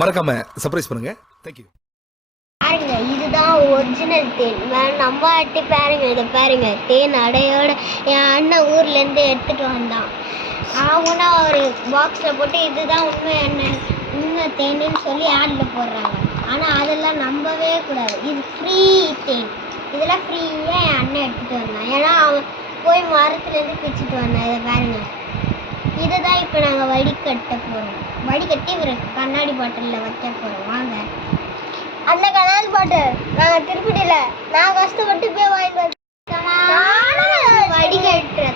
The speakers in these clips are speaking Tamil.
மறக்காம சர்ப்ரைஸ் பண்ணுங்க. தேங்க்யூ. பாருங்க, இதுதான் ஒரிஜினல் தேன். நம்ம ஆட்டி பாருங்க, இதை பாருங்க. தேன் அடையோட என் அண்ணன் ஊர்லேருந்து எடுத்துகிட்டு வந்தான். அவனா ஒரு பாக்ஸில் போட்டு இதுதான் உண்மை தேனுன்னு சொல்லி ஆடில் போடுறாங்க. ஆனால் அதெல்லாம் நம்பவே கூடாது. இது ஃப்ரீ தேன். இதெல்லாம் ஃப்ரீயாக என் அண்ணன் எடுத்துகிட்டு வந்தான். ஏன்னா அவன் போய் மரத்துலேருந்து பிச்சுட்டு வந்தான். இதை பாருங்க. இதை தான் இப்போ நாங்கள் வடிகட்ட போகிறோம். வடிகட்டி ஒரு கண்ணாடி பாட்டிலில் வைக்க போகிறோம். வாங்க. அந்த கண்ணாடி பாட்டில் நாங்கள் திருப்பிடல. நான் கஷ்டப்பட்டு போய் வாங்கிட்டு வந்தேன். வடிகட்டுற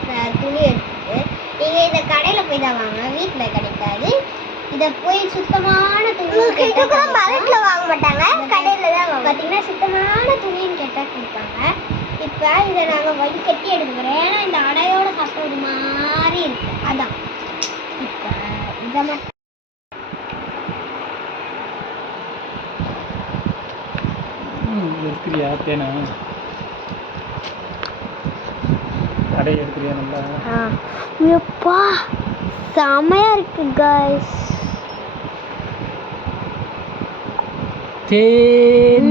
துணி எடுத்துட்டு நீங்கள் இதை கடையில் போய் தான் வாங்க, வீட்டில் கிடைக்காது. இதை போய் சுத்தமான துணி மரத்தில் வாங்க மாட்டாங்க, கடையில் தான் வாங்க. பார்த்தீங்கன்னா சுத்தமான துணின்னு கேட்டால் கொடுப்பாங்க. இப்போ இதை நாங்கள் வடிகட்டி எடுத்துக்கிறோம். ஏன்னா இந்த அடையோட சாப்பிட்ட ஒரு மாதிரி இருக்கு. அதான் இப்போ இதை மட்டும் எடுக்கிறியா தேனை? கடை எடுக்கிறியா? நல்லா எப்பா செமையா இருக்கு காய்ஸ். தேன்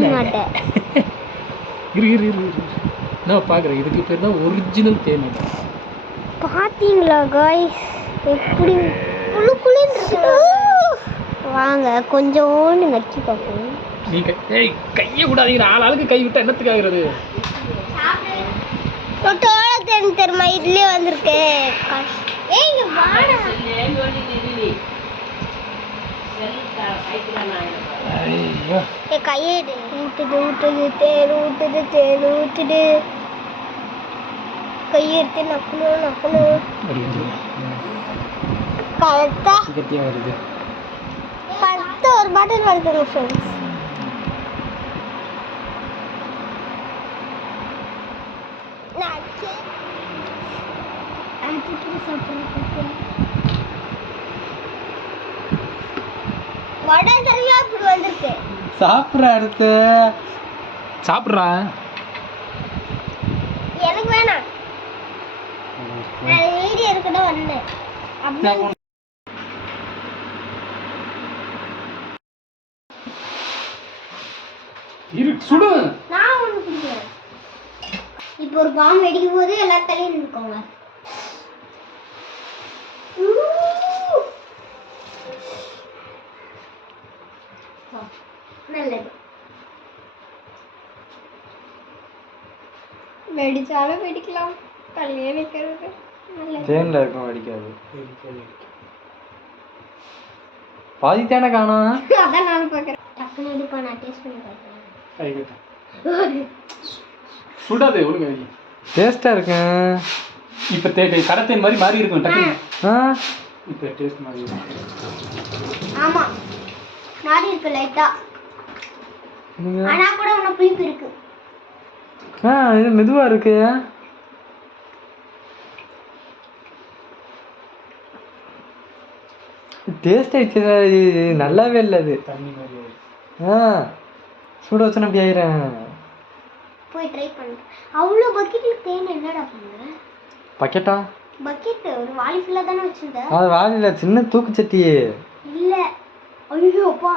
நான் பார்க்குறேன். இதுக்கு பேர் தான் ஒரிஜினல் தேன். பார்த்தீங்களா காய்ஸ் எப்படி குளு குளுன்னு இருக்கு. வாங்க கொஞ்சோண்டு நச்சு பார்ப்போம். நீங்க கையை விடாதீங்க. ஆளுக்கு கை விட்டா என்னத்துக்கு ஆகுறது? தேன் தெரியுமா? இதுலயே வந்திருக்கு. கையெடு ஊட்டுது ஊட்டுது தேன் ஊட்டுது தேன் ஊட்டுது. கையெடுத்து நக்கணும் நக்கணும். கரெக்டா வருது. ஒரு பாட்டில் வருதுங்க ஃப்ரெண்ட்ஸ். சாப்பிட்ற அடுத்து சாப்பிட்றா. எனக்கு வேணாம். வீடியோ இருக்கட்டும் வந்தேன். சுடு. நான் ஒண்ணு குடிக்கிறேன். இப்போ ஒரு பாம்பு வெடிக்கும் போது எல்லா தலையும் நிற்கோங்க. நல்லது. வெடிச்சாலும் வெடிக்கலாம். தலையே வைக்கிறது தேன்ல இருக்கும். வெடிக்காது. பாதி தேனை காணோம். அதான் நானும் பார்க்குறேன். டக்குன்னு எடுப்பா, நான் டேஸ்ட் பண்ணி பார்க்குறேன். சுடாது ஒழுங்கு. டேஸ்டா இருக்கு. இப்போ கடை தேன் மாதிரி மாறி இருக்கும். டக்குன்னு இப்போ டேஸ்ட் மாறி இருக்கு. ஆமா மாறி இருக்கு லைட்டா. ஆனா கூட உன புளிப்பு இருக்கு. இது மெதுவா இருக்கு. டேஸ்ட் நல்லாவே இல்லை. அது தண்ணி மாதிரி. சூட வச்சு அப்படி ஆயிரேன். போய் ட்ரை பண்ணு. அவ்வளோ பக்கெட்ல தேன் என்னடா பண்ணுற? பக்கெட்டா? பக்கெட் ஒரு வாளி ஃபுல்லாக தானே வச்சுருந்த. அது வாளியில் சின்ன தூக்குச்சட்டி இல்லை. ஐயோப்பா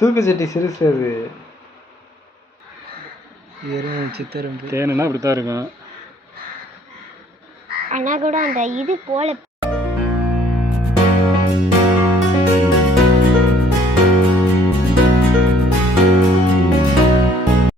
தூக்குச்சட்டி சிறுசு. அது சித்திரம் தேனுன்னா அப்படி தான் இருக்கும். ஆனால் கூட அந்த இது போல